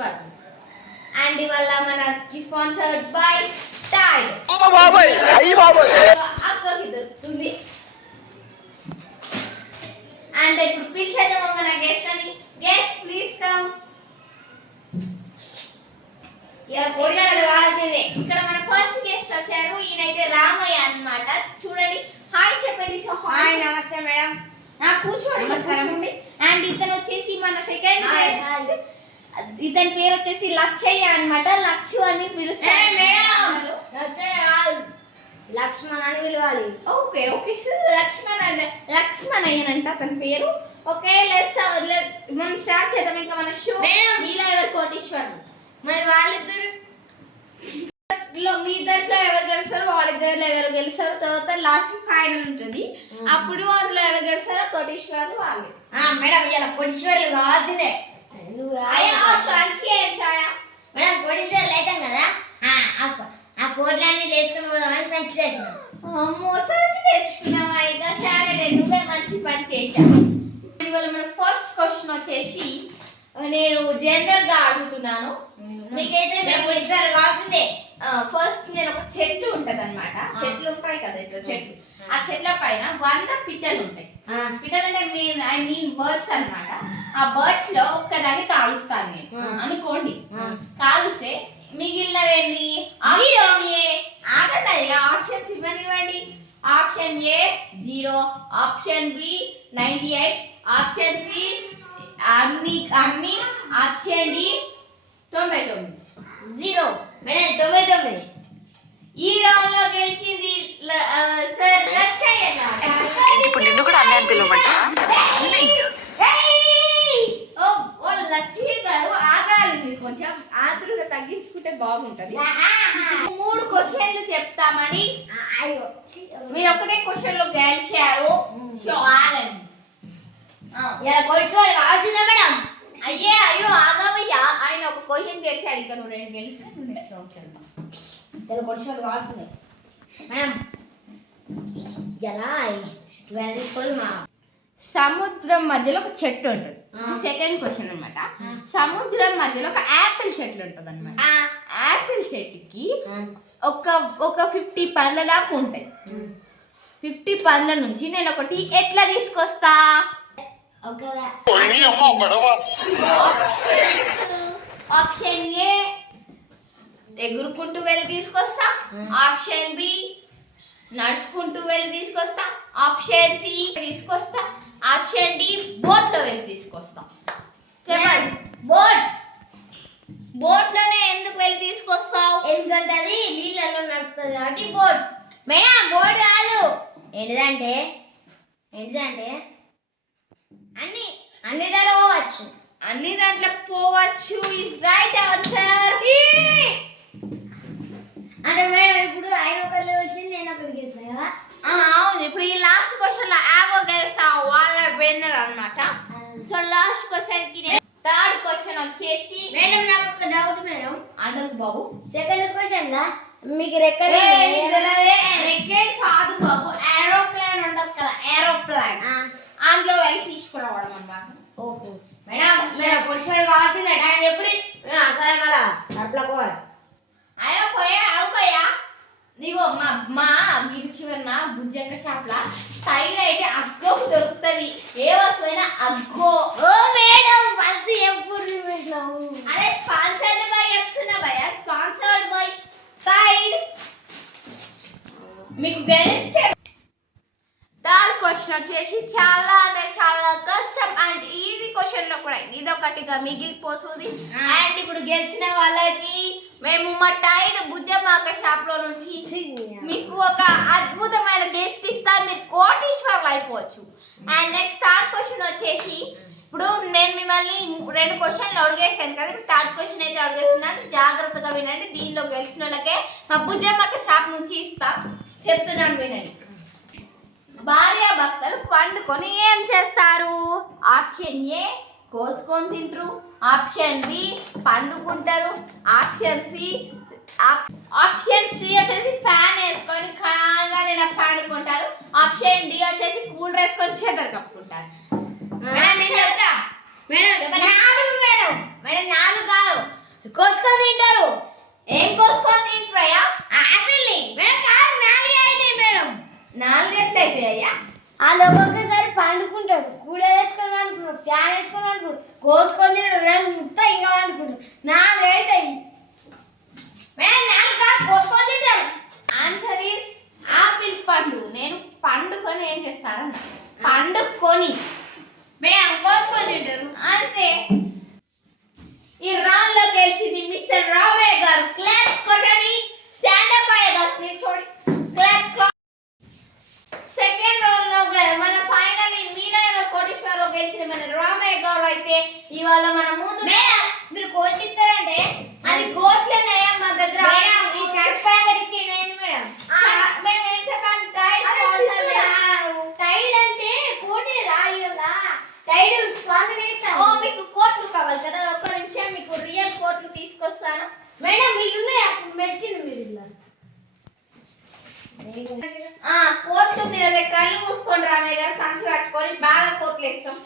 కోటీశ్వర్ and ఇవాళ మనకి sponsored by Tide బాబాయ్! అయ్యి బాబాయ్! అక్కకి దొరుకుతుంది అండ్ ఇప్పుడు పిలిచేద్దామా మన గెస్ట్ అని గెస్ట్ ప్లీజ్ కమ్ ఇలా కోడిగారు కావాల్సిందే ఇక్కడ మన ఫస్ట్ గెస్ట్ వచ్చారు. ఈయనైతే రామయ్య అన్నమాట. చూడండి. హాయ్ చెప్పండి. సో హాయ్ నమస్తే మేడం. ఆ, కూర్చోండి. నమస్కారం. అండ్ ఇతను వచ్చేసి మన సెకండ్ హాయ్, గెస్ట్ ఇతని పేరు వచ్చేసి లచ్చయ్య అన్నమాట. లక్షు అని పిలుస్తారు. లక్ష్మణ్ అని పిలవాలి. Okay okay. లక్ష్మణ్ అన్న- లక్ష్మణ్ అయ్యనంట అతని పేరు. ఓకే లెట్స్ మనం స్టార్ట్ చేద్దాం ఇంకా మన షో. మేడం. మీలా ఎవరు కోటీశ్వర్ మరి వాళ్ళిద్దరు? లో మీ దాంట్లో ఎవరు గెలుస్తారో వాళ్ళిద్దరిలో ఎవరు గెలుస్తారో తర్వాత లాస్ట్ ఫైనల్ ఉంటుంది. అప్పుడు అందులో ఎవరు గెలుస్తారో కోటీశ్వర్ వాళ్ళే. మేడం ఇలా కోటీశ్వర్లు కావాల్సిందే. నువ్వు మేడం కోటీశ్వర్లు అవుతాం కదా? ఆ, కోట్లన్నీ వేసుకుని పోదామని సంచి తెచ్చిన. అమ్మో సంచి తెచ్చుకున్నావా? ఇక సరే నువ్వే మంచి పని చేశావు ఇవాళ మన ఫస్ట్ క్వశ్చన్ వచ్చేసి నేను జనరల్గా అడుగుతున్నాను. మీకైతే మేము కోటీశ్వర్లు కావాల్సిందే. ఫస్ట్ నేను ఒక చెట్టు ఉంటది అనమాట చెట్లు ఉంటాయి కదా ఇట్లా చెట్లు. ఆ చెట్ల పైన వంద పిట్టలు ఉంటాయి. పిట్టలు అంటే మీన్ ఐ మీన్ బర్డ్స్ అన్నమాట. ఆ బర్డ్స్లో ఒక్కదాన్ని కాలుస్తాను నేను. అనుకోండి. కాలుస్తే. ఆగండి అది options ఇవ్వనివ్వండి. Option A zero. Option B ninety eight. Option C అన్ని అన్ని. ఆప్షన్ డి తొంభై తొమ్మిది. జీరో. మేడం తొంభై తొమ్మిది. ఈ రౌండ్లో గెలిచింది సార్ అన్నమాట. ఇప్పుడు నిన్ను కూడా అన్నయ్య. పిలవమంట ఓ ఓ లచ్చయ్య గారు ఆగాలి మీరు కొంచెం. ఆతృత తగ్గించుకుంటే బాగుంటది. మూడు క్వశ్చన్లు చెప్తామని. అయ్యో మీరు ఒకటే క్వశ్చన్లో గెలిచారు సో ఆగండి. ఆ, ఇలా మేడం? అయ్యే అయ్యో ఆగవయ్యా. ఆయన ఒక క్వశ్చన్ గెలిచాడు ఇక నువ్వు రెండు గెలిస్తే నువ్వు నెక్స్ట్ ఇలా కోటీశ్వర్లు కావాల్సిందే మేడం ఎలా ఇవాళ మా సముద్రం మధ్యలో ఒక చెట్టు ఉంటుంది. సెకండ్ క్వశ్చన్ అన్నమాట. ఆ. సముద్రం మధ్యలో ఒక యాపిల్ చెట్లు ఉంటుంది అనమాట యాపిల్ చెట్టుకి ఒక ఒక ఫిఫ్టీ పండ్ల దాకా ఉంటాయి. ఫిఫ్టీ పండ్ల నుంచి నేను ఒకటి ఎట్లా తీసుకొస్తా? ఆప్షన్ ఏ ఎగురుకుంటూ వెళ్ళి తీసుకొస్తా. ఆప్షన్ బి నడుచుకుంటూ వెళ్ళి తీసుకొస్తా. ఆప్షన్ సి తీసుకొస్తా. ఆప్షన్ డి బోట్లో వెళ్ళి తీసుకొస్తా. చెప్పండి. Boat boat. లోనే ఎందుకు వెళ్ళి తీసుకొస్తావు? ఎందుకంటే అది నీళ్ళలో నడుస్తుంది కాబట్టి బోట్. మేడం బోట్ కాదు. ఏంటిదంటే? ఏంటిదంటే? అన్ని అన్ని ధర పోవచ్చు. అన్ని దాంట్లో పోవచ్చు ఇస్ రైట్ ఆన్సర్ అంటే మేడం ఇప్పుడు ఆయన ఒకళ్ళు వచ్చింది నేను ఒకటి గెలిచిన కదా? అవును. ఇప్పుడు ఈ లాస్ట్ క్వశ్చన్లో ఆవో గెలిసా వాళ్ళ విన్నర్ అన్నమాట. సో లాస్ట్ క్వశ్చన్కి థర్డ్ క్వశ్చన్ వచ్చేసి మేడం నాకు ఒక డౌట్ మేడం. అడుగు బాబు. సెకండ్ క్వశ్చన్గా మీకు రెక్కలు? రెక్కేది కాదు బాబు. ఏరోప్లేన్ ఉంటుంది కదా ఏరోప్లేన్ ఆ, అందులో వెళ్ళి తీసుకురావడం అన్నమాట ఓహో మేడం మీరు పురుషులు కావాల్సిందే కానీ చెప్పు సరే మళ్ళా సరుపుల పోవాలి అయ్యో పోయా అవు పోయా నీగో మా మా వీధి బుజ్జంగ షాప్ల టైర్ అయితే అగ్గోకు దొరుకుతుంది. ఏ వస్తువైనా అగ్గో. ఓ మేడం ఫస్ట్ ఎప్పుడు మేడం అదే స్పాన్సర్డ్ బై చెప్తున్నా భయ స్పాన్సర్డ్ బై టైడ్ మీకు గెలిస్తే థర్డ్ క్వశ్చన్ వచ్చేసి చాలా అంటే చాలా కష్టం అండ్ ఈజీ క్వశ్చన్లో కూడా ఇదొకటిగా మిగిలిపోతుంది. అండ్ ఇప్పుడు గెలిచిన వాళ్ళకి మేము మా టైడ్ బుజ్జమాక షాప్లో నుంచి మీకు ఒక అద్భుతమైన గిఫ్ట్ ఇస్తా మీరు కోటీశ్వర్లు అయిపోవచ్చు. అండ్ నెక్స్ట్ థర్డ్ క్వశ్చన్ వచ్చేసి ఇప్పుడు నేను మిమ్మల్ని రెండు క్వశ్చన్లు అడిగేసాను కదా ఇప్పుడు థర్డ్ క్వశ్చన్ అయితే అడిగేస్తున్నాను. జాగ్రత్తగా వినండి దీనిలో గెలిచిన వాళ్ళకే మా బుజ్జమ్మక షాప్ నుంచి ఇస్తా. చెప్తున్నాను వినండి. భార్య భర్తలు పండుకొని ఏం చేస్తారు? ఆప్షన్ ఏ కోసుకొని తింటారు. ఆప్షన్ బి పండుకుంటారు. ఆప్షన్ సి ఆప్షన్ సి వచ్చేసి ఫ్యాన్ వేసుకొని కాగానే పండుకుంటారు ఆప్షన్ డి వచ్చేసి కూల్ వేసుకొని చెదరు కప్పుకుంటారు. మేడం నేను మేడం నాలుగు మేడం. మేడం నాలుగు కాదు. కోసుకొని తింటారు. ఏం కోసుకొని తింటారయ్యా? ఆపిల్ని. మేడం కాదు నాలుగే అయితే మేడం. అయితే అయ్యా? వాళ్ళు ఒక్కొక్కసారి పండుకుంటారు. కూలర్ వేసుకొని ఫ్యాన్ వేసుకొని కోసుకొని తింటారు రేపు ముక్తా ఇంకా అనుకుంటారు నాలుగు అవుతాయి మేడం నాలుగు కాదు కోసుకొని తింటారు ఆన్సర్ ఈస్ ఆపిల్ పండు నేను పండుకొని ఏం చేస్తాను పండుకొని. మేడం కోసుకొని తింటారు. అంతే. ఈ రౌండ్లో గెలిచింది మిస్టర్ రామయ్య గారు. క్లాస్ కొట్టండి. స్టాండ్ అప్ అయ్య గారు. ప్లీజ్ చూడండి. క్లాస్ సెకండ్ రౌండ్లో మన ఫైనల్ మీనాయన కోటేశ్వరరావు గెలిచిన మన రామయ్య గారు అయితే ఇవాళ మన ముందు మేడం మీరు కోచి ఇస్తారంటే అది గోట్లనే మా దగ్గర మేడం ఈ సర్ఫ్ ప్యాకెట్ ఇచ్చిండు ఏంది మేడం ఆ, మేము ఏం చెప్పాలి టైట్ టైడ్ అంటే కోటే రాయలా టైడ్ స్పాన్సర్ ఓ చేస్తాం మీకు కోట్లు కావాలి కదా ఒక్క నిమిషం మీకు రియల్ కోట్లు తీసుకొస్తాను మేడం మీరున్నాయి అప్పుడు మెట్టిండు మీరు ఇలా ఆ కోట్లు మీద కళ్ళు మూసుకోండి రామయ్య గారు సంచి కట్టుకొని బాగా కోట్లు వేస్తాం.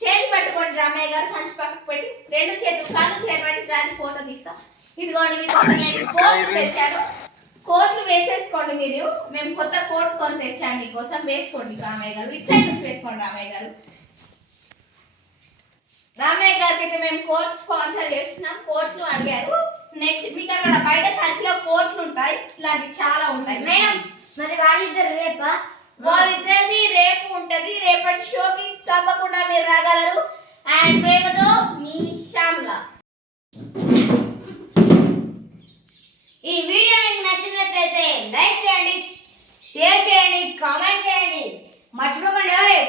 చేతి పట్టుకోండి రామయ్య గారు సంచి పక్కకు పెట్టి రెండు చేతులు కళ్ళు చేపట్టి దాన్ని ఫోటో తీస్తాం. ఇదిగోండి మీకు కోట్లు తెచ్చాను. కోట్లు వేసేసుకోండి మీరు. మేము కొత్త కోట్ కొని తెచ్చాము మీకోసం. వేసుకోండి రామయ్య గారు. ఇటు సైడ్ నుంచి వేసుకోండి రామయ్య గారు. రామయ్య గారికి అయితే మేము కోట్ స్పాన్సర్ చేస్తున్నాం. కోట్లు అడిగారు. నెక్స్ట్ మీకు అక్కడ బయట సంచిలో కోట్లు ఉంటాయి. ఇట్లాంటివి చాలా ఉంటాయి. మేడం మరి వాళ్ళిద్దరు రేపా? వాళ్ళిద్దరిది రేపు ఉంటది. రేపటి షోకి తప్పకుండా మీరు రాగలరు. అండ్ ప్రేమతో మీ శ్యామ్ల. ఈ వీడియో మీకు నచ్చినట్లయితే లైక్ చేయండి షేర్ చేయండి కామెంట్ చేయండి. మర్చిపోకండి ఓయ్